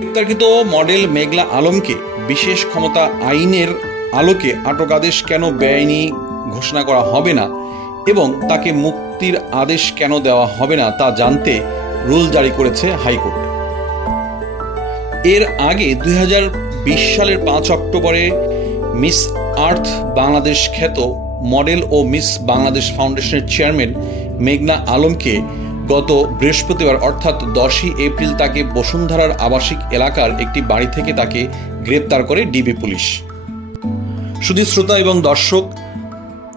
গ্রেপ্তারকৃত মডেল মেঘলা আলমকে বিশেষ ক্ষমতা আইনের আলোকে আটক আদেশ কেন বেআইনি ঘোষণা করা হবে না এবং তাকে মুক্তির আদেশ কেন দেওয়া হবে না তা জানতে রুল জারি করেছে হাইকোর্ট। এর আগে 2020 সালের 5 অক্টোবরে মিস আর্থ বাংলাদেশ খ্যাত মডেল ও মিস বাংলাদেশ ফাউন্ডেশনের চেয়ারম্যান মেঘলা আলমকে গত বৃহস্পতিবার অর্থাৎ 10ই এপ্রিল তাকে বসুন্ধরার আবাসিক এলাকার একটি বাড়ি থেকে তাকে গ্রেপ্তার করে ডিবি পুলিশ। শুধু শ্রোতা এবং দর্শক,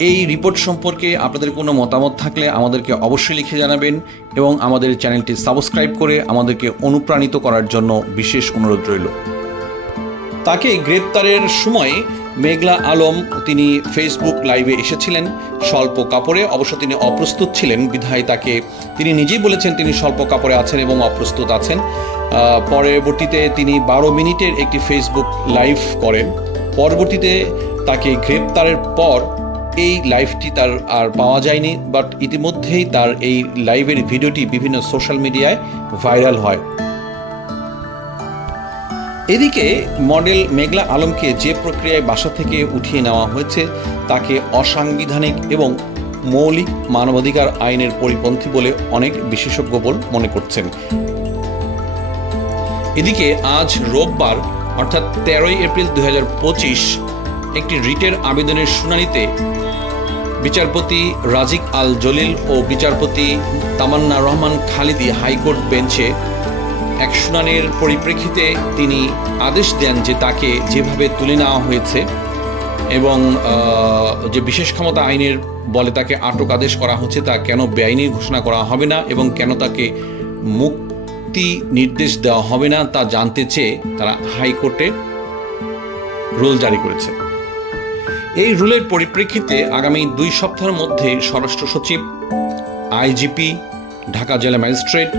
এই রিপোর্ট সম্পর্কে আপনাদের কোনো মতামত থাকলে আমাদেরকে অবশ্যই লিখে জানাবেন এবং আমাদের চ্যানেলটি সাবস্ক্রাইব করে আমাদেরকে অনুপ্রাণিত করার জন্য বিশেষ অনুরোধ রইল। তাকে গ্রেপ্তারের সময় মেঘলা আলম তিনি ফেসবুক লাইভে এসেছিলেন স্বল্প কাপড়ে। অবশ্য তিনি অপ্রস্তুত ছিলেন বিধায় তিনি নিজেই বলেছেন তিনি স্বল্প কাপড়ে আছেন এবং অপ্রস্তুত আছেন। পরবর্তীতে তিনি 12 মিনিটের একটি ফেসবুক লাইভ করেন। পরবর্তীতে তাকে গ্রেপ্তারের পর এই লাইভটি তার আর পাওয়া যায়নি, বাট ইতিমধ্যেই তার এই লাইভের ভিডিওটি বিভিন্ন সোশ্যাল মিডিয়ায় ভাইরাল হয়। এদিকে মডেল মেঘলা আলমকে যে প্রক্রিয়ায় বাসা থেকে উঠিয়ে নেওয়া হয়েছে তাকে অসাংবিধানিক এবং মৌলিক মানবাধিকার আইনের পরিপন্থী বলে অনেক বিশেষজ্ঞ মনে করছেন। এদিকে আজ রোববার অর্থাৎ 13ই এপ্রিল 2025 একটি রিটের আবেদনের শুনানিতে বিচারপতি রাজিক আল জলিল ও বিচারপতি তামান্না রহমান খালিদি হাইকোর্ট বেঞ্চে এক শুনানির পরিপ্রেক্ষিতে তিনি আদেশ দেন যে তাকে যেভাবে তুলে নেওয়া হয়েছে এবং যে বিশেষ ক্ষমতা আইনের বলে তাকে আটক আদেশ করা হচ্ছে তা কেন বেআইনি ঘোষণা করা হবে না এবং কেন তাকে মুক্তি নির্দেশ দেওয়া হবে না তা জানতে চেয়ে তারা হাইকোর্টে রুল জারি করেছে। এই রুলের পরিপ্রেক্ষিতে আগামী 2 সপ্তাহের মধ্যে স্বরাষ্ট্র সচিব, আইজিপি, ঢাকা জেলা ম্যাজিস্ট্রেট,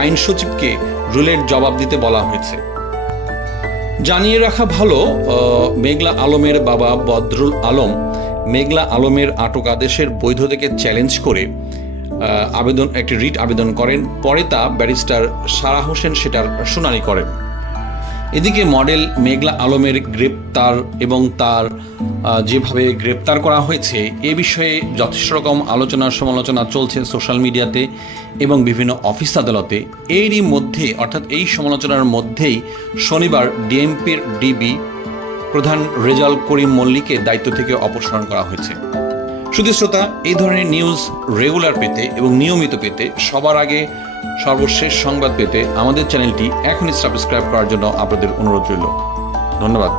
আইন সচিবকে রুলের জবাব দিতে বলা হয়েছে। জানিয়ে রাখা ভালো, মেঘলা আলমের বাবা বদরুল আলম মেঘলা আলমের আটক আদেশের বৈধতাকে চ্যালেঞ্জ করে একটি রিট আবেদন করেন। পরে তা ব্যারিস্টার সারা হোসেন সেটার শুনানি করেন। এদিকে মডেল মেঘলা আলমের গ্রেপ্তার এবং তার যেভাবে গ্রেপ্তার করা হয়েছে এ বিষয়ে যথেষ্ট রকম আলোচনা সমালোচনা চলছে সোশ্যাল মিডিয়াতে এবং বিভিন্ন অফিস আদালতে। এরই মধ্যে অর্থাৎ এই সমালোচনার মধ্যেই শনিবার ডিএমপির ডিবি প্রধান রেজাল করিম মল্লিককে দায়িত্ব থেকে অপসারণ করা হয়েছে। শুধু শ্রোতা, এই ধরনের নিউজ রেগুলার পেতে এবং নিয়মিত পেতে সবার আগে সর্বশেষ সংবাদ পেতে আমাদের চ্যানেলটি এখনই সাবস্ক্রাইব করার জন্য আপনাদের অনুরোধ রইল। ধন্যবাদ।